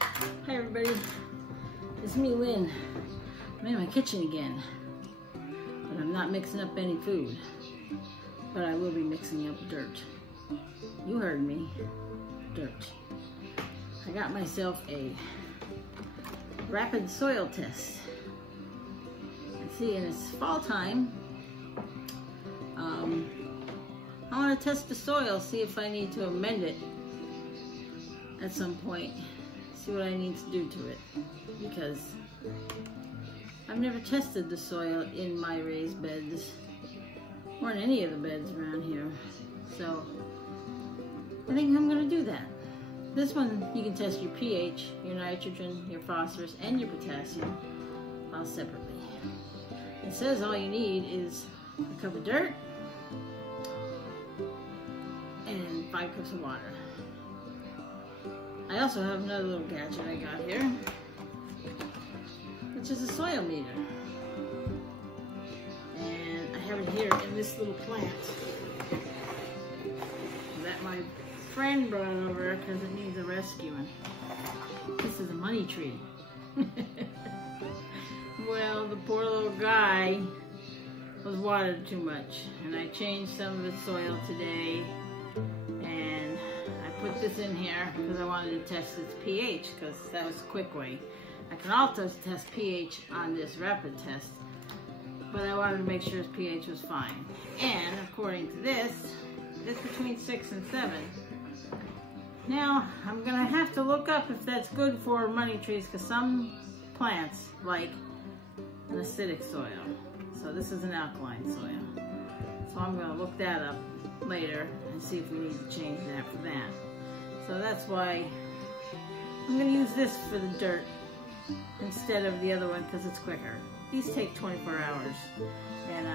Hi everybody, it's me, Lynn. I'm in my kitchen again, but I'm not mixing up any food, but I will be mixing up dirt. You heard me, dirt. I got myself a rapid soil test. And see, and it's fall time. I want to test the soil, see if I need to amend it at some point. See what I need to do to it, because I've never tested the soil in my raised beds or in any of the beds around here. So I think I'm going to do that. This one you can test your pH, your nitrogen, your phosphorus, and your potassium all separately. It says all you need is a cup of dirt and 5 cups of water. I also have another little gadget I got here, which is a soil meter. And I have it here in this little plant that my friend brought over because it needs a rescuing. This is a money tree. Well, the poor little guy was watered too much, and I changed some of the soil today, and I put this in here because I wanted to test its pH, because that was a quick way. I can also test pH on this rapid test, but I wanted to make sure its pH was fine. And according to this, it's between 6 and 7. Now, I'm gonna have to look up if that's good for money trees, because some plants like an acidic soil. So this is an alkaline soil. So I'm gonna look that up later and see if we need to change that for that. So that's why I'm gonna use this for the dirt instead of the other one, because it's quicker. These take 24 hours. And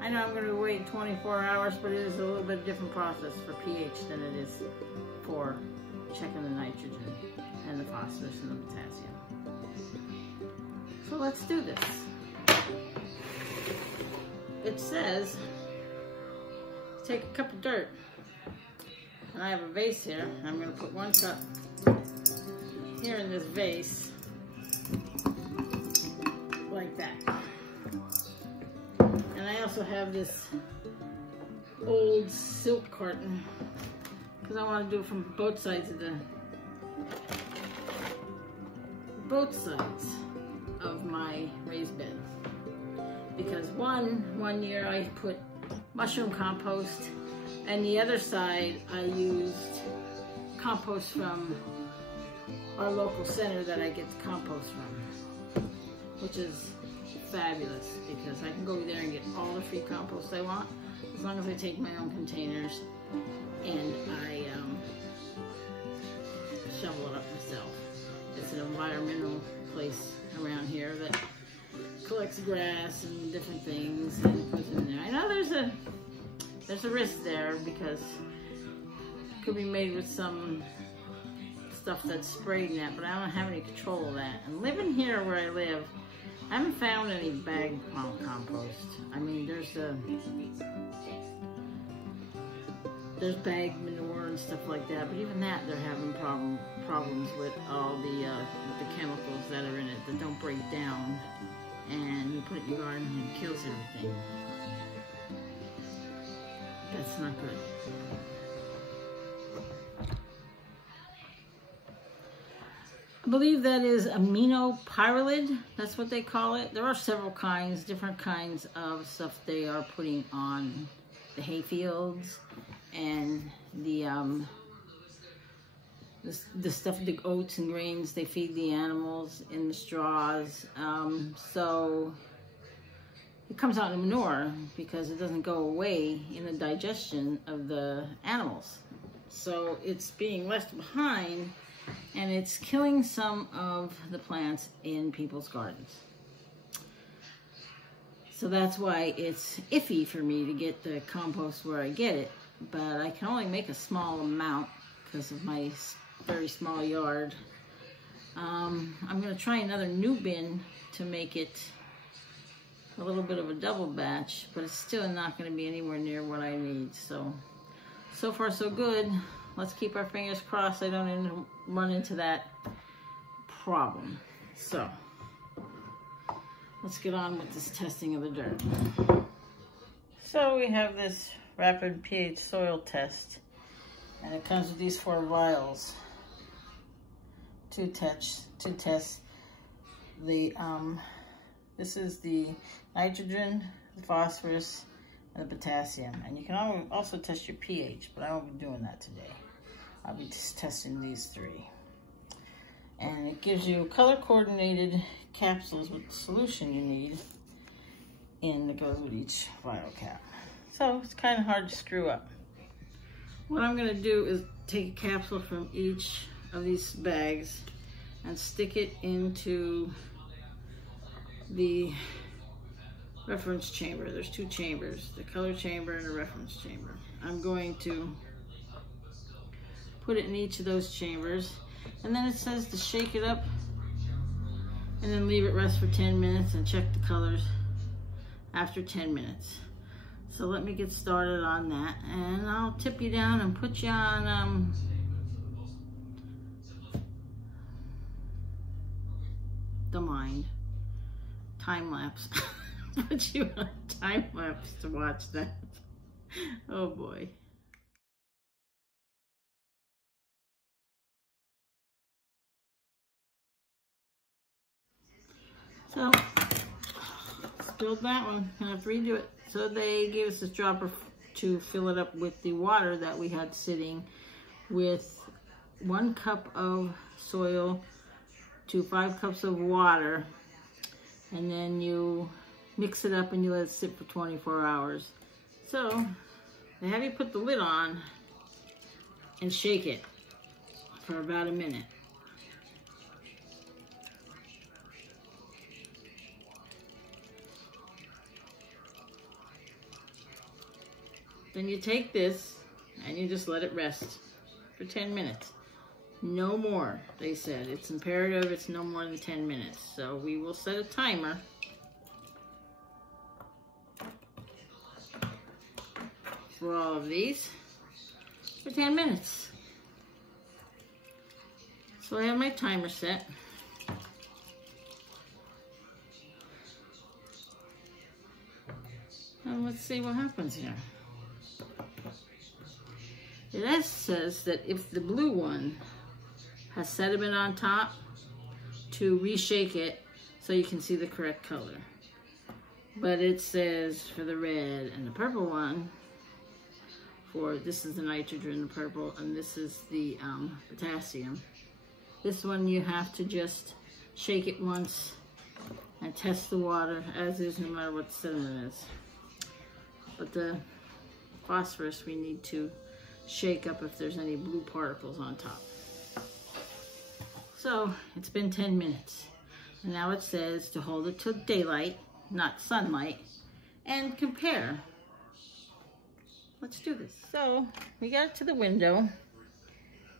I know I'm gonna wait 24 hours, but it is a little bit different process for pH than it is for checking the nitrogen and the phosphorus and the potassium. So let's do this. It says take a cup of dirt, and I have a vase here. I'm going to put 1 cup here in this vase, like that. And I also have this old silk carton, because I want to do it from both sides of my raised beds. Because one year I put mushroom compost, and the other side I used compost from our local center that I get the compost from, which is fabulous, because I can go there and get all the free compost I want, as long as I take my own containers and I shovel it up myself. It's an environmental place around here that collects grass and different things and puts in there. I know there's a risk there, because it could be made with some stuff that's sprayed in that, but I don't have any control of that. And living here where I live, I haven't found any bag compost. I mean, there's bag manure and stuff like that, but even that they're having problems with all the chemicals that are in it that don't break down, and you put it in your garden and it kills everything. That's not good. I believe that is Amino Pyrolid. That's what they call it. There are several kinds, different kinds of stuff they are putting on the hay fields and the stuff, the oats and grains they feed the animals in the straws. So it comes out in manure because it doesn't go away in the digestion of the animals. So it's being left behind, and it's killing some of the plants in people's gardens. So that's why it's iffy for me to get the compost where I get it, but I can only make a small amount because of my very small yard. I'm going to try another new bin to make it a little bit of a double batch, but it's still not going to be anywhere near what I need. So far so good. Let's keep our fingers crossed I don't run into that problem. So let's get on with this testing of the dirt. So we have this rapid pH soil test, and it comes with these 4 vials to test the this is the nitrogen, the phosphorus, and the potassium. And you can also test your pH, but I won't be doing that today. I'll be just testing these 3. And it gives you color-coordinated capsules with the solution you need in that goes with each vial cap. So it's kind of hard to screw up. What I'm going to do is take a capsule from each of these bags and stick it into the reference chamber. There's 2 chambers, the color chamber and the reference chamber. I'm going to put it in each of those chambers, and then it says to shake it up and then leave it rest for 10 minutes and check the colors after 10 minutes. So let me get started on that, and I'll tip you down and put you on the mind time lapse. Put you on time lapse to watch that. Oh boy. So spilled that one. Gonna have to redo it. So they gave us this dropper to fill it up with the water that we had sitting, with 1 cup of soil to 5 cups of water, and then you mix it up and you let it sit for 24 hours. So they have you put the lid on and shake it for about a minute. Then you take this and you just let it rest for 10 minutes. No more, they said. It's imperative it's no more than 10 minutes. So we will set a timer for all of these for 10 minutes. So I have my timer set. And let's see what happens here. It says that if the blue one has sediment on top, to reshake it so you can see the correct color. But it says for the red and the purple one, this is the nitrogen, the purple, and this is the potassium. This one you have to just shake it once and test the water as is, no matter what the sediment is. But the phosphorus we need to shake up if there's any blue particles on top. So it's been 10 minutes, and now it says to hold it till daylight, not sunlight, and compare. Let's do this. So we got it to the window,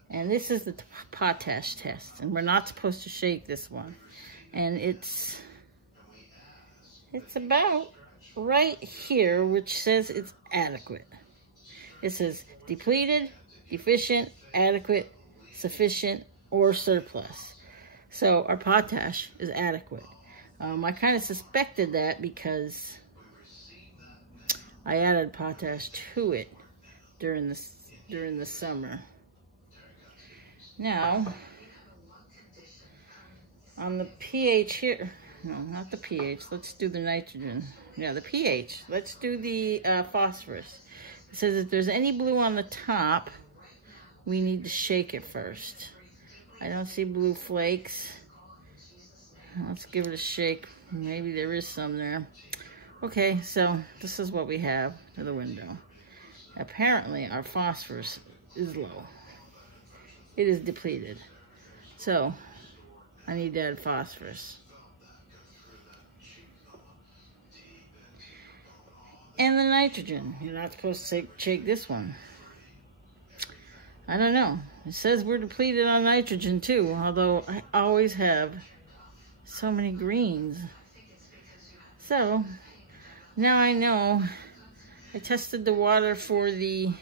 and this is the potash test, and we're not supposed to shake this one, and it's about right here, which says it's adequate. It says depleted, deficient, adequate, sufficient, or surplus. So our potash is adequate. I kind of suspected that because I added potash to it during the summer. Now, on the pH here, no, not the pH, let's do the nitrogen. Yeah, the pH. Let's do the phosphorus. It says if there's any blue on the top, we need to shake it first. I don't see blue flakes. Let's give it a shake. Maybe there is some there. Okay, so this is what we have to the window. Apparently our phosphorus is low. It is depleted. So I need to add phosphorus. And the nitrogen. You're not supposed to shake this one. I don't know. It says we're depleted on nitrogen too, although I always have so many greens. So now I know. I tested the water for the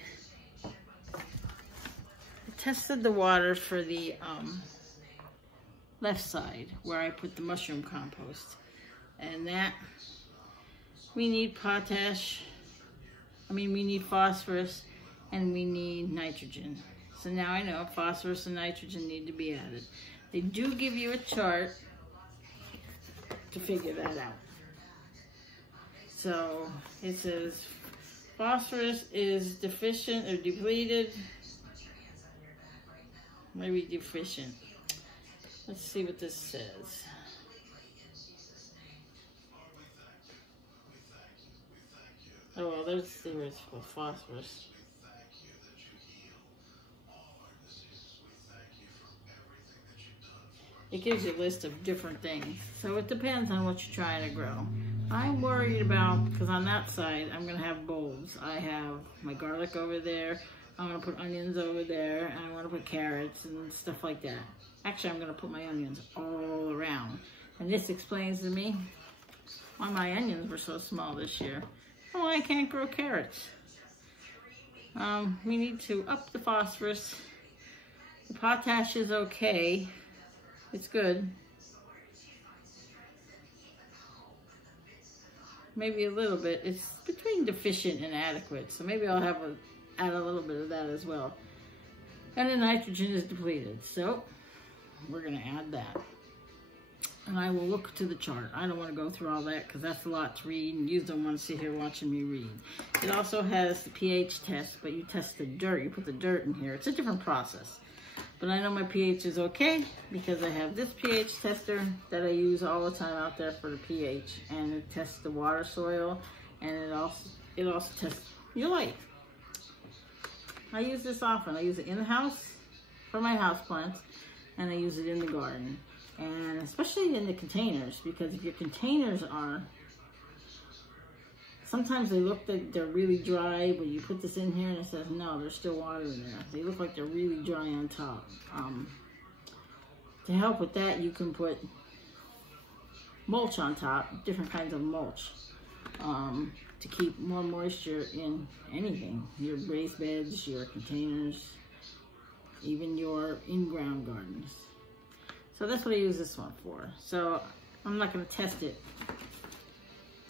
left side where I put the mushroom compost. And that, we need potash, we need phosphorus, and we need nitrogen. So now I know phosphorus and nitrogen need to be added. They do give you a chart to figure that out. So it says phosphorus is deficient or depleted. Maybe deficient. Let's see what this says. Oh, well, there's for phosphorus. It gives you a list of different things. So it depends on what you're trying to grow. I'm worried about, because on that side, I'm going to have bulbs. I have my garlic over there. I'm going to put onions over there. And I want to put carrots and stuff like that. Actually, I'm going to put my onions all around. And this explains to me why my onions were so small this year. Oh, I can't grow carrots. We need to up the phosphorus. The potash is okay. It's good. Maybe a little bit. It's between deficient and adequate. So maybe I'll add a little bit of that as well. And the nitrogen is depleted. So we're going to add that. And I will look to the chart. I don't want to go through all that because that's a lot to read, and you don't want to sit here watching me read. It also has the pH test, but you test the dirt. You put the dirt in here. It's a different process. But I know my pH is okay because I have this pH tester that I use all the time out there for the pH. And it tests the water, soil, and it also tests your light. I use this often. I use it in the house for my houseplants, and I use it in the garden. And especially in the containers, because if your containers are, sometimes they look like they're really dry, but you put this in here and it says, no, there's still water in there. They look like they're really dry on top. To help with that, you can put mulch on top, different kinds of mulch, to keep more moisture in anything, your raised beds, your containers, even your in-ground gardens. So that's what I use this one for. So I'm not going to test it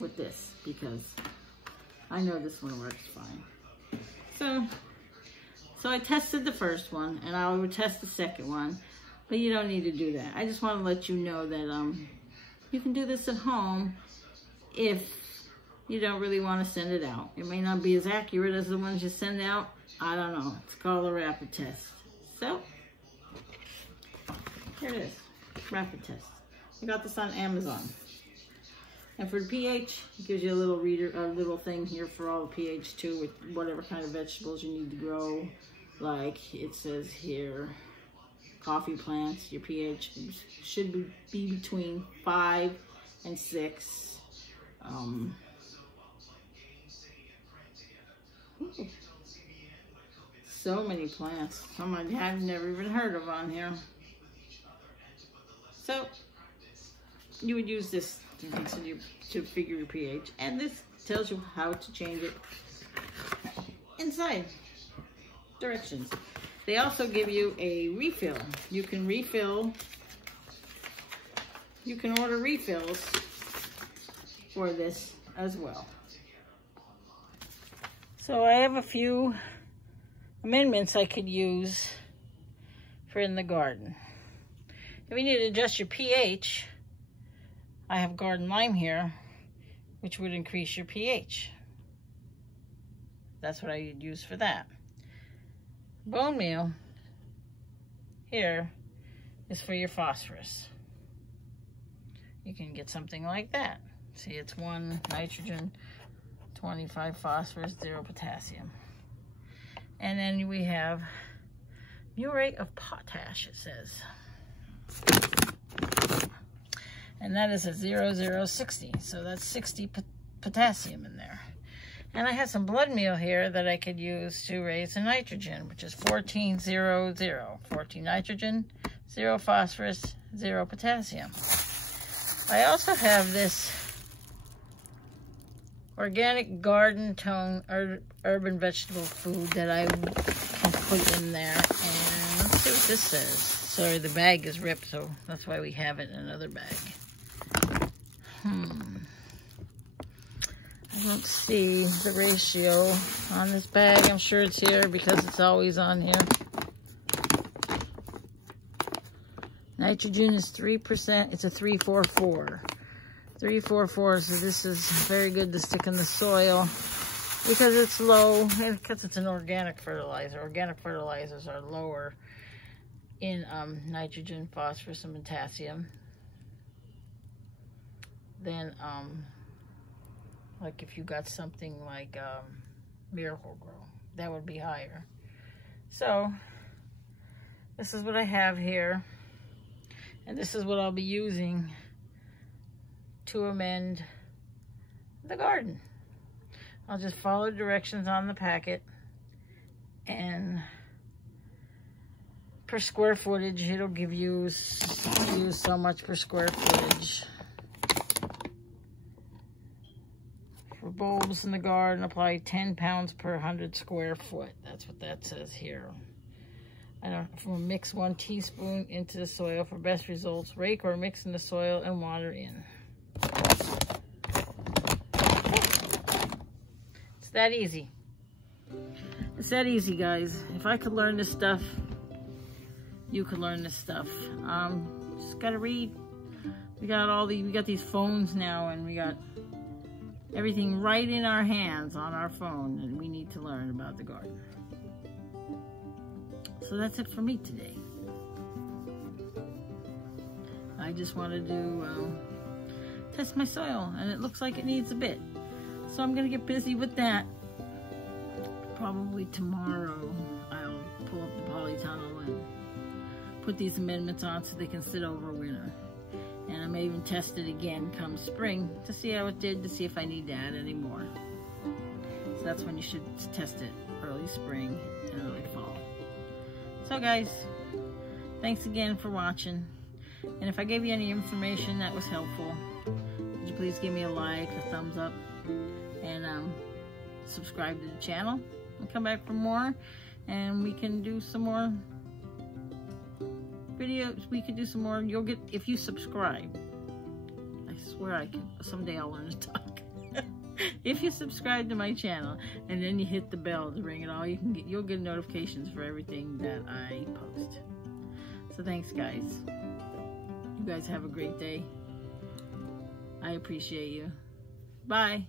with this because I know this one works fine. So I tested the first one, and I would test the second one, but you don't need to do that. I just want to let you know that you can do this at home if you don't really want to send it out. It may not be as accurate as the ones you send out. I don't know. It's called a rapid test. So here it is, rapid test. I got this on Amazon. And for the pH, it gives you a little little thing here for all the pH too, with whatever kind of vegetables you need to grow. Like it says here, coffee plants, your pH should be between 5 and 6. So many plants. Some I have never even heard of on here. So you would use this to figure your pH, and this tells you how to change it inside. Directions. They also give you a refill. You can refill. You can order refills for this as well. So I have a few amendments I could use for in the garden. If you need to adjust your pH, I have garden lime here, which would increase your pH. That's what I would use for that. Bone meal here is for your phosphorus. You can get something like that. See, it's 1 nitrogen, 25 phosphorus, 0 potassium. And then we have murate of potash, it says. And that is a 0060, so that's 60 potassium in there. And I have some blood meal here that I could use to raise the nitrogen, which is 1400. 14 nitrogen, 0 phosphorus, 0 potassium. I also have this organic garden tone urban vegetable food that I can put in there. And let's see what this says. Sorry, the bag is ripped, so that's why we have it in another bag. I don't see the ratio on this bag. I'm sure it's here because it's always on here. Nitrogen is 3%. It's a 344. 344, so this is very good to stick in the soil because it's low, and because it's an organic fertilizer. Organic fertilizers are lower in nitrogen, phosphorus, and potassium than like if you got something like Miracle-Gro, that would be higher. So this is what I have here, and this is what I'll be using to amend the garden. I'll just follow directions on the packet, and per square footage it'll give you use so much per square footage. For bulbs in the garden, apply 10 pounds per 100 square foot. That's what that says here. Mix 1 teaspoon into the soil for best results. Rake or mix in the soil and water in. It's that easy. It's that easy, guys. If I could learn this stuff, you could learn this stuff. Just gotta read. We got these phones now, and we got everything right in our hands on our phone, and we need to learn about the garden. So that's it for me today. I just wanted to test my soil, and it looks like it needs a bit. So I'm gonna get busy with that. Probably tomorrow I'll pull up the polytunnel and put these amendments on so they can sit over winter. And I may even test it again come spring to see how it did, to see if I need to add any more. So that's when you should test it, early spring and early fall. So guys, thanks again for watching. And if I gave you any information that was helpful, would you please give me a like, a thumbs up, and subscribe to the channel, and come back for more, and we can do some more videos. We could do some more. You'll get, if you subscribe, I swear I can, someday I'll learn to talk. If you subscribe to my channel and then you hit the bell to ring it all, you'll get notifications for everything that I post. So thanks, guys. You guys have a great day. I appreciate you. Bye.